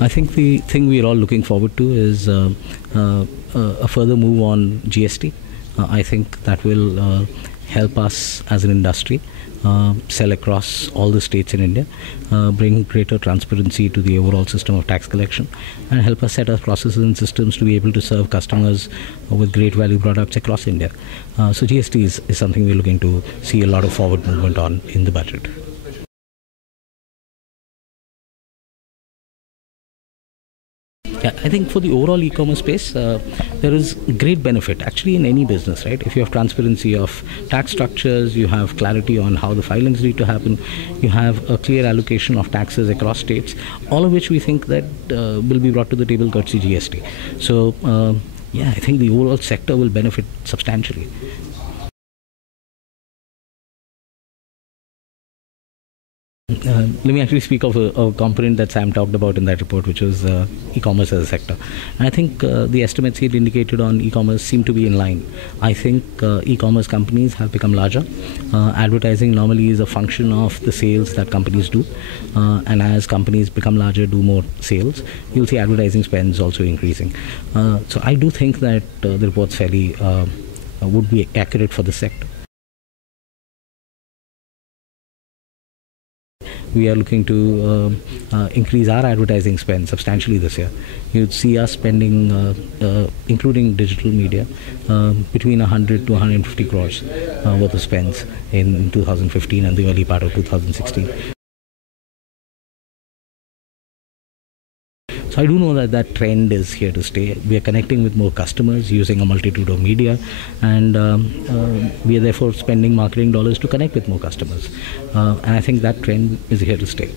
I think the thing we're all looking forward to is a further move on GST. I think that will help us as an industry sell across all the states in India, bring greater transparency to the overall system of tax collection, and help us set our processes and systems to be able to serve customers with great value products across India. So GST is something we're looking to see a lot of forward movement on in the budget. Yeah, I think for the overall e-commerce space, there is great benefit actually in any business, right? If you have transparency of tax structures, you have clarity on how the filings need to happen, you have a clear allocation of taxes across states, all of which we think that will be brought to the table courtesy GST. So, yeah, I think the overall sector will benefit substantially. Let me actually speak of a component that Sam talked about in that report, which was e-commerce as a sector. And I think the estimates he had indicated on e-commerce seem to be in line. I think e-commerce companies have become larger. Advertising normally is a function of the sales that companies do. And as companies become larger, do more sales, you'll see advertising spends also increasing. So I do think that the report's fairly would be accurate for the sector. We are looking to increase our advertising spend substantially this year. You'd see us spending, including digital media, between 100 to 150 crores worth of spends in 2015 and the early part of 2016. So I do know that that trend is here to stay. We are connecting with more customers using a multitude of media, and we are therefore spending marketing dollars to connect with more customers. And I think that trend is here to stay.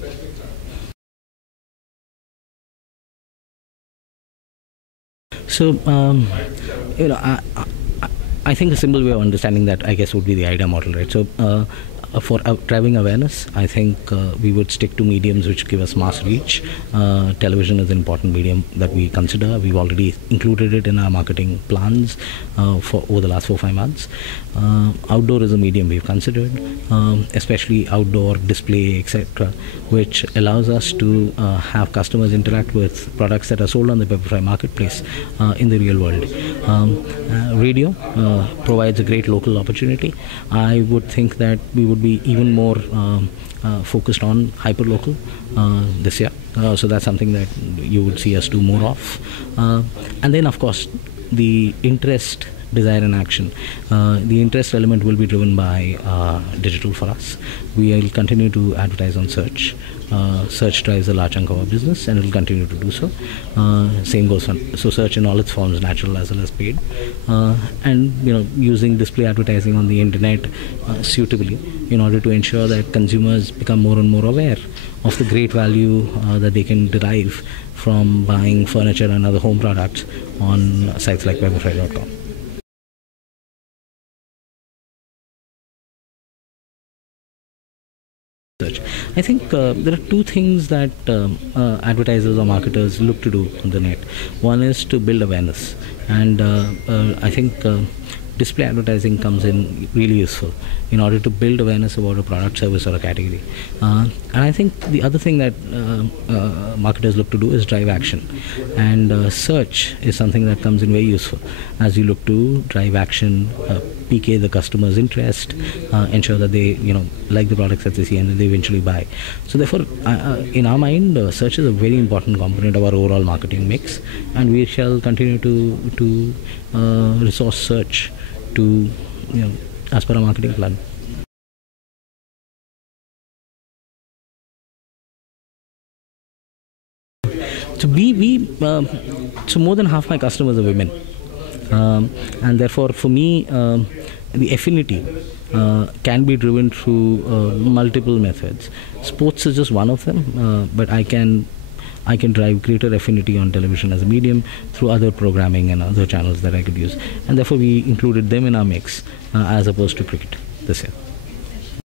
So, you know, I think a simple way of understanding that, I guess, would be the IDEA model, right? So, for driving awareness, I think we would stick to mediums which give us mass reach. Television is an important medium that we consider. We've already included it in our marketing plans for over the last 4-5 months. Outdoor is a medium we've considered, especially outdoor display, etc., which allows us to have customers interact with products that are sold on the Pepperfry marketplace in the real world. Radio provides a great local opportunity. I would think that we would be even more focused on hyperlocal this year. So that's something that you would see us do more of. And then, of course, the interest, desire and action. The interest element will be driven by digital for us. We will continue to advertise on search. Search drives a large chunk of our business, and it will continue to do so. Same goes on. So search in all its forms, natural as well as paid, and using display advertising on the internet suitably in order to ensure that consumers become more and more aware of the great value that they can derive from buying furniture and other home products on sites like pepperfry.com. I think there are two things that advertisers or marketers look to do on the net. One is to build awareness, and I think display advertising comes in really useful in order to build awareness about a product, service or a category. And I think the other thing that marketers look to do is drive action, and search is something that comes in very useful as you look to drive action, PK the customer's interest, ensure that they like the products that they see and that they eventually buy. So therefore, in our mind, search is a very important component of our overall marketing mix, and we shall continue to resource search to as per our marketing plan. So so more than half my customers are women, and therefore for me the affinity can be driven through multiple methods. Sports is just one of them, but I can drive greater affinity on television as a medium through other programming and other channels that I could use, and therefore we included them in our mix as opposed to cricket this year.